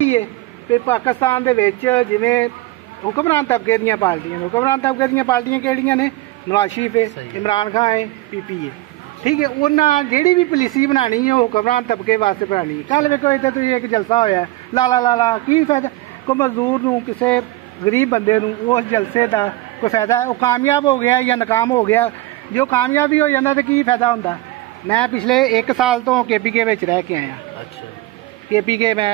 ਤੇ ਪਾਕਿਸਤਾਨ ਦੇ ਵਿੱਚ ਜਿਵੇਂ ਹੁਕਮਰਾਨ ਤਬਕੇ ਦੀਆਂ ਪਾਰਟੀਆਂ ਕਿਹੜੀਆਂ ਨੇ? ਨਵਾਜ਼ ਸ਼ਰੀਫ ਹੈ, इमरान खान है, PP है, ठीक है। उन्हें ਜਿਹੜੀ भी पॉलिसी बनानी है हुक्मरान तबके वास्ते बनानी है। कल वेखो इत्थे तुसीं एक जलसा होया ला की फायदा? कोई मजदूर नूं किसी गरीब बंदे नूं उस जलसे का कोई फायदा है? वो कामयाब हो गया या नाकाम हो गया? जो कामयाबी हो जाता तो की फायदा होंदा? मैं पिछले 1 साल तो KPK विच रह के आया। अच्छा। KPK मैं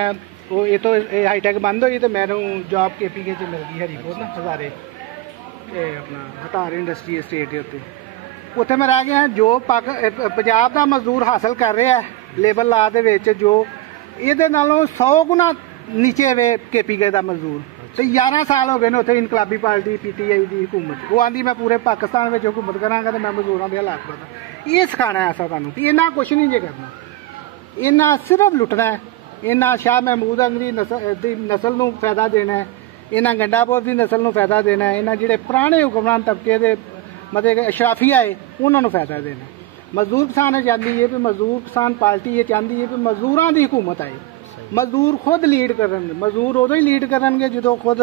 वो ये तो हाईटैक बंद हुई तो मैनू जॉब KPK च मिल गई हरीपुर ना हज़ारे अपना हतार इंडस्ट्री एस्टेट के उत्ते उत्थे मैं रह गया। जो पंजाब का मजदूर हासिल कर रहा है लेबर ला दे विच जो ये नालों 100 गुना नीचे वे KPK का मजदूर। तो 11 साल हो गए ने उत्थे इनकलाबी पार्टी PTI की हुकूमत। वो आंदी मैं पूरे पाकिस्तान में हुकूमत करांगा तो मैं मजदूरों के हालात पता ये सिखाना है ऐसा तुहानूं कि इन्ना कुछ नहीं जे करना, इन्ना सिर्फ लुटना है। इन्ना शाह महमूद अंगरी नस्ल नूं फायदा देना है, इन्ना गंडापुर की नस्ल नूं फायदा देना है, इन्ना जिहड़े पुराने हुक्मरान तबके दे मतलब अशराफिया है उन्होंने फायदा देना है। मजदूर किसान चाहती है भी मजदूर किसान पार्टी ये चाहती है भी मजदूरों की हुकूमत आए, मजदूर खुद लीड करनगे। मजदूर उदों ही लीड करनगे जो खुद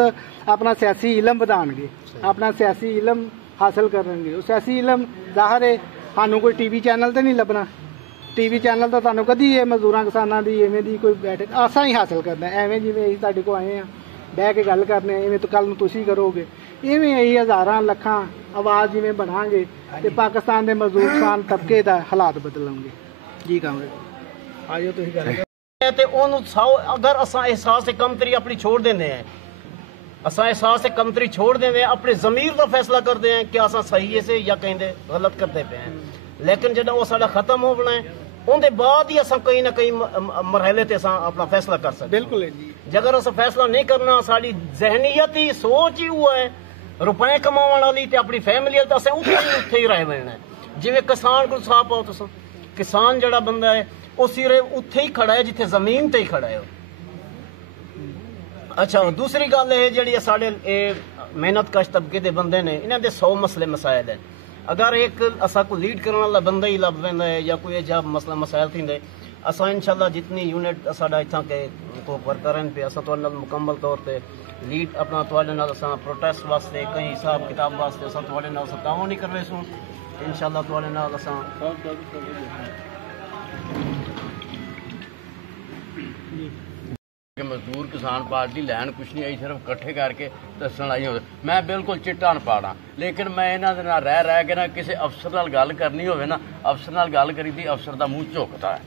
अपना सियासी इलम वधाणगे, अपना सियासी इलम हासिल करनगे। सियासी इलम जाहिर है सानू कोई TV चैनल तो नहीं लभना, TV चैनल तो तुहानू कदी है मजदूर किसानों की इवें दी कोई बैठक असा ही हासिल करना एवें जिवें असीं तुहाडे कोल आए हैं बह के गल करने इवें तो कल तुसीं करोगे इवें असीं हज़ारां लखां आवाज़ जिवें बनांगे तो पाकिस्तान के मजदूर किसान तबके का हालात बदलणगे। जी कहांगे आजो तुसीं गल ते ओनू अगर असां एहसास कमतरी अपनी छोड़ देंदे हैं, असां एहसास कमतरी छोड़ देंदे अपने ज़मीर का फैसला करते हैं कि असां सही है से या कहीं गलत करते पे हैं। लेकिन जो वो साडा खत्म होना है उनके बाद ही असां कहीं ना कहीं मरहले ते असां अपना फैसला कर सकते। बिल्कुल जी। जगर असां फैसला नहीं करना साडी जहनीयत ही सोच ही वो है रुपए कमाने वाली ते अपनी फैमिली तो असें उत्थे ही रह बैठना है। जिवें किसान को साफ पाओ तुसां, किसान जड़ा बंदा है वो सिरे उत्थे ही खड़ा है जिथे जमीन ते ही खड़ा है। अच्छा दूसरी गल है जी साढ़े मेहनत कश तबके के बंदे ने इन्हां दे 100 मसले मसाइल हैं। अगर एक असा को लीड करने वाला बंदा ही लभ वेंदा है या कोई जब मसला मसाइल थींदे असा इंशाल्लाह जितनी यूनिट साडा इत्थां के को वर्कर पे असा तुहाडे नाल मुकम्मल तौर पे लीड अपना तुहाडे नाल असा प्रोटेस्ट वास्ते कई हिसाब किताब वास्ते असा तुहाडे नाल ताउन ही करवेसूं इंशाल्लाह तुहाडे नाल असा मजदूर किसान पार्टी लैन कुछ नहीं आई सिर्फ इकट्ठे करके दसन आई हो। मैं बिल्कुल चिट्टा अनपढ़ हाँ लेकिन मैं इन्हां दे नाल रह के ना किसी अफसर नाल गल करनी होवे ना अफसर नाल गल करी दी अफसर दा मुंह झुकदा है।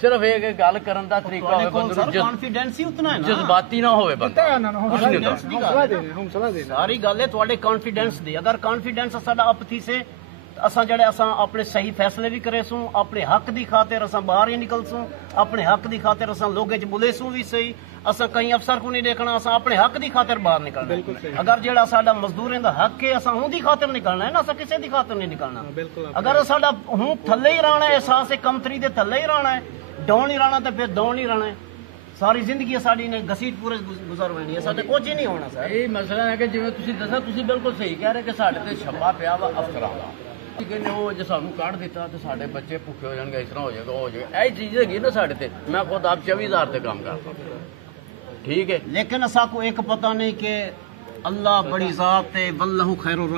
सिर्फ एक गल करन दा तरीका होवे बंदे नूं कॉन्फिडेंस ही उतना है ना जज्बाती ना होवे बंदा सारी गल है तुहाडे कॉन्फिडेंस दी। अगर कॉन्फिडेंस साडा अप थी से असां जड़े असां अपने सही फैसले भी करेसूं अपने हक की खातिर असां बाहर ही निकलसूं अपने हक की खातिर असां लोगों च बुलेसूं भी सही असां कहीं अफसर को नहीं देखना असां अपने हक की खातिर बाहर निकलना। अगर जेड़ा साडा मजदूरें दा हक है असां उहदी खातिर निकलना है ना असां किसी दी खातिर नहीं निकलना। अगर साडा हूं थल्ले ही रहना है एहसास कमतरी दे थल्ले ही रहना है डाउन ही रहना तो फिर डाउन ही रहना है। सारी जिंदगी साडी ने घसीट पूरे गुजर होनी है साडे कुछ ही नहीं होना सर। ये मसला है कि जिवें तुसीं दस्सिया तुसीं बिल्कुल सही कह रहे कि साडे ते छप्पा पिया वा अफसरां दा कहने वो जो सानू कढ़ दिता तो साढ़े बच्चे भुखे हो जाएंगे इस तरह हो जाएगा हो जाएगा यही चीज़ हैगी ना साढ़े ते मैं खुद आप 24,000 से काम करता ठीक है। लेकिन असा को एक पता नहीं कि अल्लाह बड़ी ज़ात है वल्लाहु खैरुर